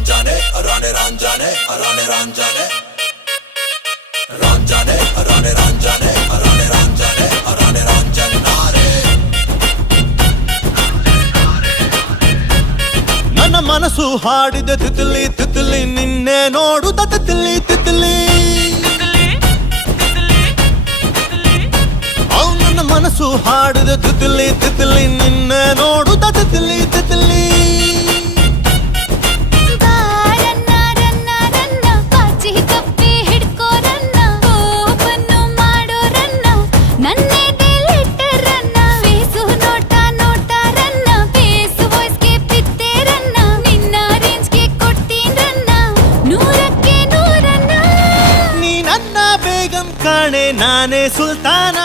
ರಾಂಜಾನೆ ರಾಣೆ ರಾಂಜಾನೆ ರಾಣೆ ರಾಂಜಾನೆ ರಾಂಜಾನೆ ರಾಣೆ ರಾಂಜಾನೆ ರಾಣೆ ರಾಂಜಾನೆ ರಾಣೆ ರಾಂಜನಾರೆ ನನ್ನ ಮನಸ್ಸು ಹಾಡಿದ ತಿತ್ಲಿ ತಿತ್ಲಿ ನಿನ್ನೆ ನೋಡುತ್ತ ತಿತ್ಲಿ ತಿತ್ಲಿ ನನ್ನ ಮನಸ್ಸು ಹಾಡಿದ ತಿತ್ಲಿ ತಿತ್ಲಿ ನಿನ್ನೆ ನೋಡುತ್ತ ತಿತ್ಲಿ ತಿತ್ಲಿ ನೀ ನನ್ನ ಬೇಗಂ ಕಾಣೆ ನಾನೇ ಸುಲ್ತಾನ